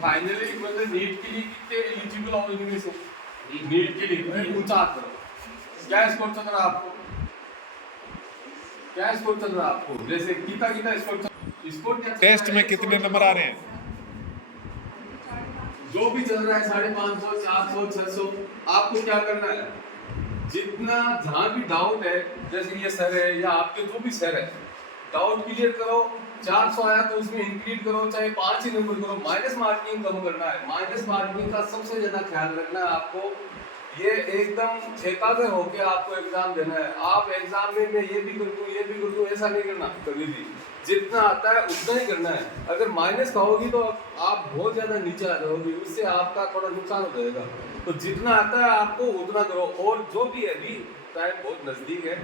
Finally मतलब NEET के लिए कितने एलिजिबल हो इनमें से? नीट के लिए ऊंचा हाथ करो। क्या स्कोर चल रहा है आपको? क्या स्कोर चल रहा है आपको? जैसे कितना कितना स्कोर स्कोर क्या टेस्ट में कितने नंबर आ रहे हैं? जो भी चल रहा है 550, 400, 600, आपको क्या करना है? जितना जहां भी डाउट है, जैसे ये सर है या आपके जो भी सर है, डाउट क्लियर करो। 400 आया तो उसमें इंक्रीज करो, चाहे 5 ही नंबर करो। माइनस मार्किंग कम करना है। माइनस मार्किंग का सबसे ज्यादा ख्याल रखना है आपको। ये एकदम एकाग्र होकर आपको एग्जाम देना है। आप एग्जाम में मैं ये भी कर दूं, ये भी कर दूं, ऐसा नहीं करना कभी भी। जितना आता है उतना ही करना है। अगर माइनस खाओगी तो आप बहुत ज्यादा नीचे आ जाओगी, उससे आपका थोड़ा नुकसान हो जाएगा। तो जितना आता है आपको उतना करो। और जो भी है, अभी टाइम बहुत नजदीक है,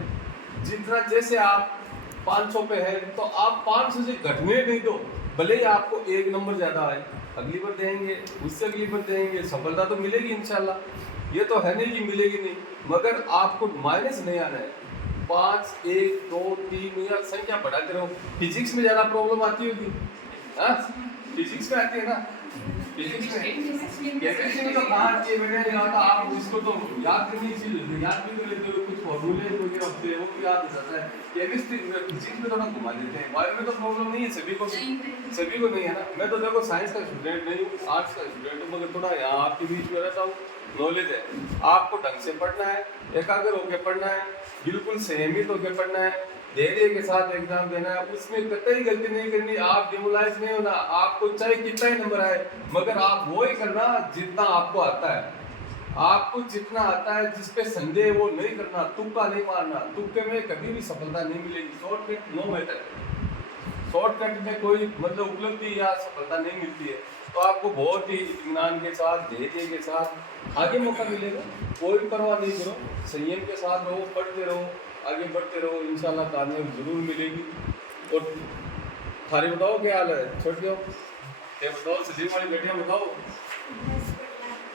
जितना जैसे आप 500 पे है तो आप 500 से घटने नहीं दो। भले ही आपको एक नंबर ज्यादा आए, अगली बार देंगे, उससे अगली बार देंगे, सफलता तो मिलेगी इंशाल्लाह। ये तो है नहीं कि मिलेगी नहीं, मगर आपको माइनस नहीं आना है। 5, 1, 2, 3 या संख्या बढ़ाते रहो। फिजिक्स में ज्यादा प्रॉब्लम आती होगी, हाँ? फिजिक्स में आती है ना? फिजिक्स में केमिस्ट्री में तो कहाँ आती है बेटा? नहीं आता। आप इसको तो याद करनी चाहिए, याद भी कर लेते हो, कुछ फॉर्मूले वगैरह होते हैं वो भी याद हो जाता है। केमिस्ट्री में फिजिक्स में थोड़ा घुमा देते हैं। बायो में तो प्रॉब्लम नहीं है, सभी को नहीं है ना। मैं तो देखो साइंस का स्टूडेंट नहीं हूँ, आर्ट्स का स्टूडेंट हूँ, मगर थोड़ा यहाँ आपके बीच में रहता हूँ, नॉलेज है। आपको ढंग से पढ़ना है, एकाग्र होकर पढ़ना है, बिल्कुल संयमित होकर पढ़ना है, धैर्य के साथ एग्जाम देना है। उसमें कतई गलती नहीं करनी। आप डिमोलाइज नहीं होना। आपको चाहे कितना ही नंबर आए, मगर आप वो ही करना जितना आपको आता है। आपको जितना आता है, जिस पे संदेह वो नहीं करना, तुक्का नहीं मारना। तुक्के में कभी भी सफलता नहीं मिलेगी। Shortcut no matter. शॉर्टकट में कोई मतलब उपलब्धि या सफलता नहीं मिलती है। तो आपको बहुत ही इत्मीनान के साथ, धैर्य के साथ आगे मौका मिलेगा। कोई परवाह नहीं करो, संयम के साथ रहो, पढ़ते रहो, आगे बढ़ते रहो, इंशाल्लाह कामयाबी जरूर मिलेगी। और थारी बताओ क्या हाल है? छोड़ दो ये बताओ, सलीम वाली बेटियां बताओ,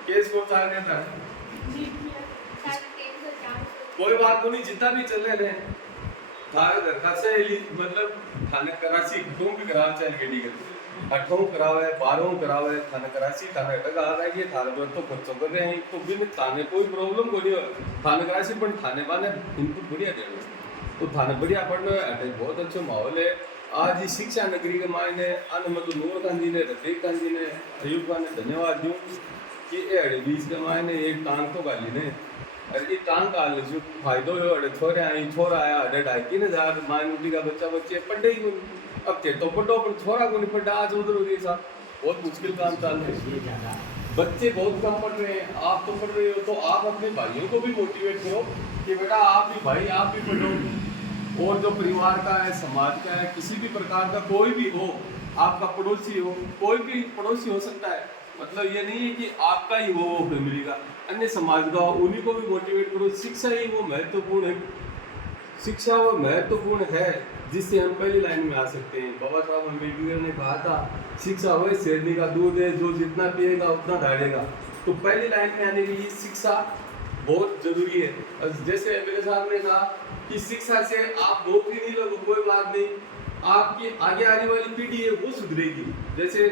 केस को चार देता है। कोई बात नहीं, जितना भी चल रहे हैं थारे घर का से मतलब थाने कराची खटों भी कराव चाहे गेडी कर अठों करावे, 12 करावे, थाने कराची थाने टका आ रहा है। थाने पर तो खर्चों कर रहे हैं, तो बिन थाने कोई प्रॉब्लम को नहीं हो। थाने कराची पर थाने बाने इनपुट बढ़िया दे रहे, तो थाने बढ़िया पढ़ने अटे बहुत अच्छा माहौल है। आज इस शिक्षा नगरी के मायने अन मतलब नूर खान जी ने, रफीक खान जी ने, अयूब खान ने धन्यवाद दूं कि ये अड़े बीच के मायने एक टांग तो गाली ने। अरे टांग का जो फायदो है, अड़े छोरे आई छोरा आया, अड़े 2,500 माइनॉरिटी का बच्चा बच्चे पढ़े ही अब के तो पढ़ो, पर छोरा को नहीं पढ़ा। आज उधर उधर साथ बहुत मुश्किल काम चल रहे हैं। बच्चे बहुत कम पढ़ रहे हैं, आप तो पढ़ रहे हो, तो आप अपने भाइयों को भी मोटिवेट करो कि बेटा आप भी भाई, आप भी पढ़ो। और जो परिवार का है, समाज का है, किसी भी प्रकार का कोई भी हो, आपका पड़ोसी हो, कोई भी पड़ोसी हो सकता है। मतलब ये नहीं है कि आपका ही हो वो फैमिली का, अन्य समाज का हो, उन्हीं को भी मोटिवेट करो। शिक्षा ही वो महत्वपूर्ण है, शिक्षा वो महत्वपूर्ण है जिससे हम पहली लाइन में आ सकते हैं। बाबा साहब अम्बेडकर ने कहा था, शिक्षा वही शेरनी का दूध है जो जितना पिएगा उतना दौड़ेगा। तो पहली लाइन में आने के लिए शिक्षा बहुत जरूरी है। जैसे मेरे साहब ने कहा कि शिक्षा से आप नौकरी नहीं लोगे, कोई बात नहीं, आपकी आगे आने वाली पीढ़ी है वो सुधरेगी। जैसे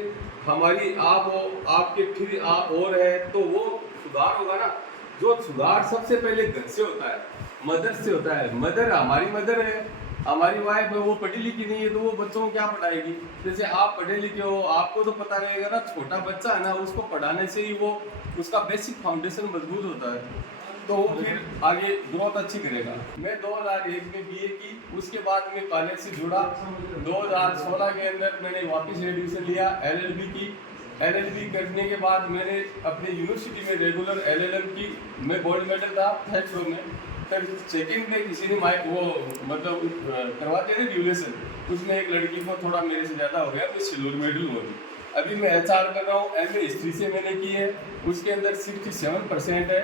हमारी आप हो, आपके फिर आप और है, तो वो सुधार होगा ना। जो सुधार सबसे पहले घर से होता है, मदर से होता है। मदर हमारी मदर है, हमारी वाइफ है, वो पढ़ी लिखी नहीं है तो वो बच्चों को क्या पढ़ाएगी? जैसे आप पढ़े लिखे हो, आपको तो पता रहेगा ना। छोटा बच्चा है ना, उसको पढ़ाने से ही वो उसका बेसिक फाउंडेशन मजबूत होता है, तो वो फिर आगे ग्रोथ अच्छी करेगा। मैं 2001 में बीए की, उसके बाद में कॉलेज से जुड़ा। 2016 के अंदर मैंने वापस एडमिशन लिया, एलएलबी की। एलएलबी करने के बाद मैंने अपनी यूनिवर्सिटी में रेगुलर एलएलएम की। मैं गोल्ड मेडल था 3rd फ्लोर में। फिर सेकंड में किसी ने माइक वो मतलब करवाते थे ड्यूरेशन, उसमें एक लड़की को थोड़ा मेरे से ज़्यादा हो गया, तो सिल्वर मेडल हो गई। अभी मैं एचआर कर रहा हूँ, एमए हिस्ट्री से मैंने की है, उसके अंदर 67% है।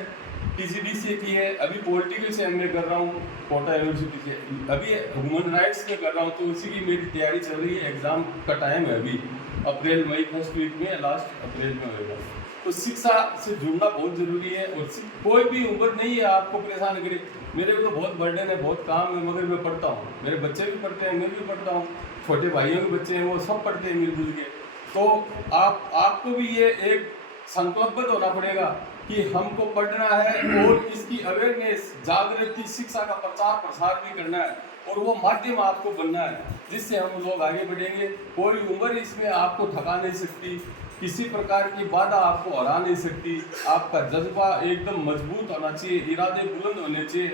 टीजीडी से की है, अभी पॉलिटिकल से एमए कर रहा हूँ कोटा यूनिवर्सिटी से। अभी ह्यूमन राइट्स में कर रहा हूँ, तो उसी की मेरी तैयारी चल रही है। एग्ज़ाम का टाइम है अभी, अप्रैल मई 1st वीक में, लास्ट अप्रैल में होगा। तो शिक्षा से जुड़ना बहुत ज़रूरी है। और कोई भी उम्र नहीं है आपको परेशान करे। मेरे को तो बहुत बर्डन है, बहुत काम है, मगर मैं पढ़ता हूँ। मेरे बच्चे भी पढ़ते हैं, मैं भी पढ़ता हूँ, छोटे भाइयों के बच्चे हैं वो सब पढ़ते हैं मिलजुल के। तो आपको भी ये एक संकल्पबद्ध होना पड़ेगा कि हमको पढ़ना है और इसकी अवेयरनेस, जागृति, शिक्षा का प्रचार प्रसार भी करना है और वो माध्यम आपको बनना है जिससे हम लोग आगे बढ़ेंगे। कोई उम्र इसमें आपको थका नहीं सकती, किसी प्रकार की बाधा आपको हरा नहीं सकती। आपका जज्बा एकदम मजबूत होना चाहिए, इरादे बुलंद होने चाहिए।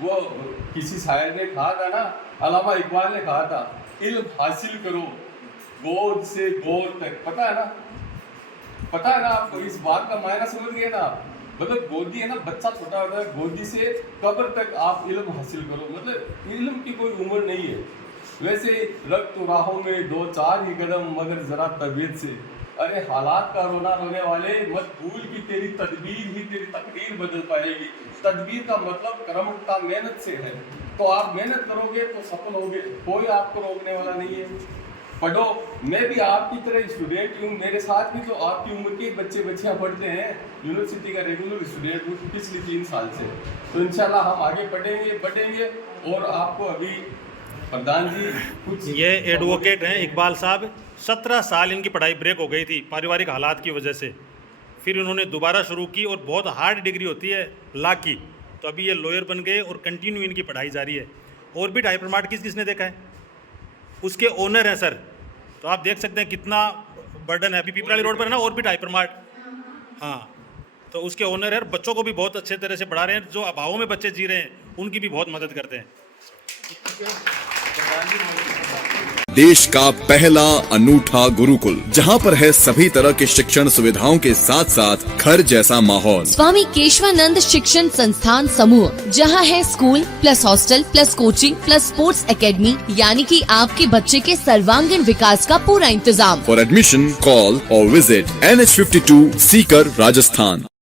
वो किसी शायर ने कहा था ना, अल्लामा इकबाल ने कहा था, इल्म हासिल करो गोद से गोद तक। पता है ना आपको इस बात का मायना समझ गए ना? मतलब गोदी है ना, बच्चा छोटा होता है, गोदी से कब्र तक आप इल्म हासिल करो। मतलब इल्म की कोई उम्र नहीं है। वैसे रख तो राहों में 2-4 ही कदम, मगर जरा तबीयत से। अरे हालात का रोना रोने वाले, मत भूल कि तेरी तदबीर ही तेरी तकदीर बदल पाएगी। तदबीर का मतलब कर्मठता, मेहनत से है। तो आप मेहनत करोगे तो सफल होगे, कोई आपको रोकने वाला नहीं है। पढ़ो, मैं भी आपकी तरह स्टूडेंट हूँ, मेरे साथ भी तो आपकी उम्र के बच्चे बच्चियाँ पढ़ते हैं। यूनिवर्सिटी का रेगुलर स्टूडेंट हूँ पिछले 3 साल से। तो इंशाल्लाह हम आगे बढ़ेंगे। और आपको अभी प्रधान जी कुछ, ये एडवोकेट हैं इकबाल साहब। 17 साल इनकी पढ़ाई ब्रेक हो गई थी पारिवारिक हालात की वजह से, फिर उन्होंने दोबारा शुरू की और बहुत हार्ड डिग्री होती है लॉ की। तो अभी ये लॉयर बन गए और कंटिन्यू इनकी पढ़ाई जारी है। ऑर्बिट हाइपरमार्ट किसने देखा है? उसके ओनर हैं सर। तो आप देख सकते हैं कितना बर्डन है। अभी पिपराली रोड पर है ना ऑर्बिट हाइपरमार्ट, हाँ, तो उसके ओनर है। बच्चों को भी बहुत अच्छे तरह से पढ़ा रहे हैं। जो अभावों में बच्चे जी रहे हैं उनकी भी बहुत मदद करते हैं। देश का पहला अनूठा गुरुकुल, जहां पर है सभी तरह के शिक्षण सुविधाओं के साथ साथ घर जैसा माहौल। स्वामी केशवानंद शिक्षण संस्थान समूह, जहां है school plus hostel plus coaching plus sports academy, यानी कि आपके बच्चे के सर्वांगीण विकास का पूरा इंतजाम। फॉर एडमिशन कॉल और विजिट NH52 सीकर, राजस्थान।